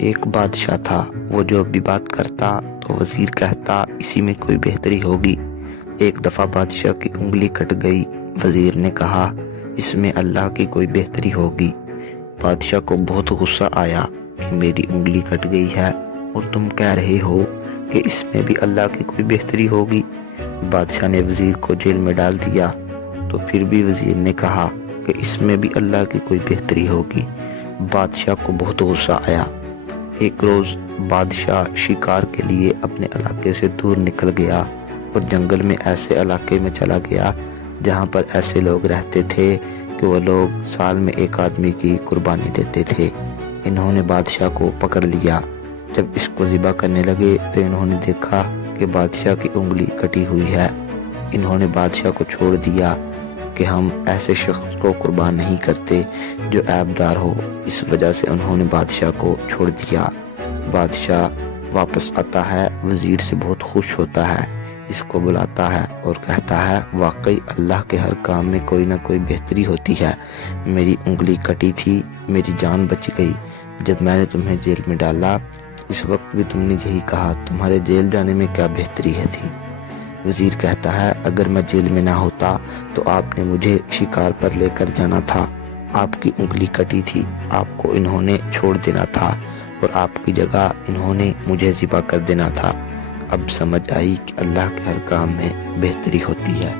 ایک بادشاہ تھا، وہ جو بھی بات کرتا تو وزیر کہتا اسی میں کوئی بہتری ہوگی۔ ایک دفعہ بادشاہ کی انگلی کٹ گئی۔ وزیر نے کہا اس میں اللہ کی کوئی بہتری ہوگی۔ بادشاہ کو بہت غصہ آیا کہ میری انگلی کٹ گئی ہے اور تم کہہ رہے ہو کہ اس میں بھی اللہ کی کوئی بہتری ہوگی۔ بادشاہ نے وزیر کو جیل میں ڈال دیا، تو پھر بھی وزیر نے کہا کہ اس میں بھی اللہ کی کوئی بہتری ہوگی۔ بادشاہ کو بہت غصہ آیا۔ ایک روز بادشاہ شکار کے لیے اپنے علاقے سے دور نکل گیا اور جنگل میں ایسے علاقے میں چلا گیا جہاں پر ایسے لوگ رہتے تھے کہ وہ لوگ سال میں ایک آدمی کی قربانی دیتے تھے۔ انہوں نے بادشاہ کو پکڑ لیا۔ جب اس کو ذبح کرنے لگے تو انہوں نے دیکھا کہ بادشاہ کی انگلی کٹی ہوئی ہے۔ انہوں نے بادشاہ کو چھوڑ دیا کہ ہم ایسے شخص کو قربان نہیں کرتے جو عیب دار ہو۔ اس وجہ سے انہوں نے بادشاہ کو چھوڑ دیا۔ بادشاہ واپس آتا ہے، وزیر سے بہت خوش ہوتا ہے، اس کو بلاتا ہے اور کہتا ہے واقعی اللہ کے ہر کام میں کوئی نہ کوئی بہتری ہوتی ہے۔ میری انگلی کٹی تھی، میری جان بچ گئی۔ جب میں نے تمہیں جیل میں ڈالا اس وقت بھی تم نے یہی کہا، تمہارے جیل جانے میں کیا بہتری ہے تھی؟ وزیر کہتا ہے اگر میں جیل میں نہ ہوتا تو آپ نے مجھے شکار پر لے کر جانا تھا۔ آپ کی انگلی کٹی تھی، آپ کو انہوں نے چھوڑ دینا تھا اور آپ کی جگہ انہوں نے مجھے ذبح کر دینا تھا۔ اب سمجھ آئی کہ اللہ کے ہر کام میں بہتری ہوتی ہے۔